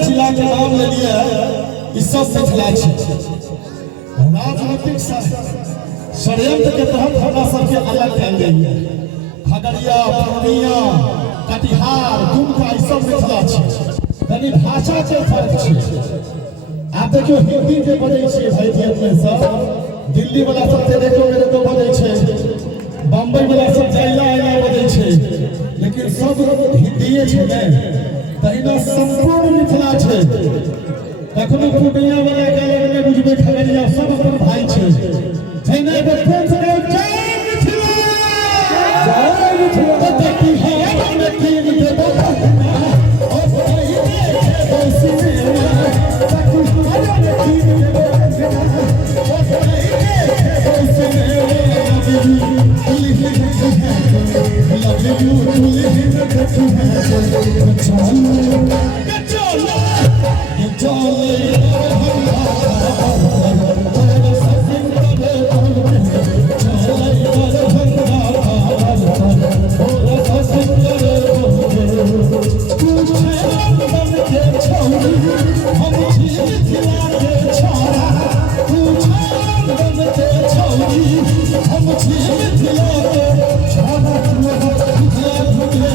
जिला के नाम ले लिया इस सब मिथिला राजनीतिक षड्यंत्र के तहत हमरा सबके अलग कयल गई है। खगड़िया, पूर्णिया, कटिहार, दुमका ई सब मिथिला छै, तनी भाषा के फर्क छै। आप देखियो हिंदी जे बजै छै भाई में सब, दिल्ली वाला सब तेरे को बजै छै, बम्बई वाला सब जैला बजै छै, लेकिन सब हिंदीए छै ने। तहिना संपूर्ण मिथिला छै, कखनो पूर्णिया वाला गाले बुझबे खगड़िया सब अपन भाई छै। जैना एगो कोन से जय मिथिला, जय मिथिला तकी है में तीन देबो ओ भाई के बसिने तकी है में तीन देबो ओ भाई के Basine love you to live in the country.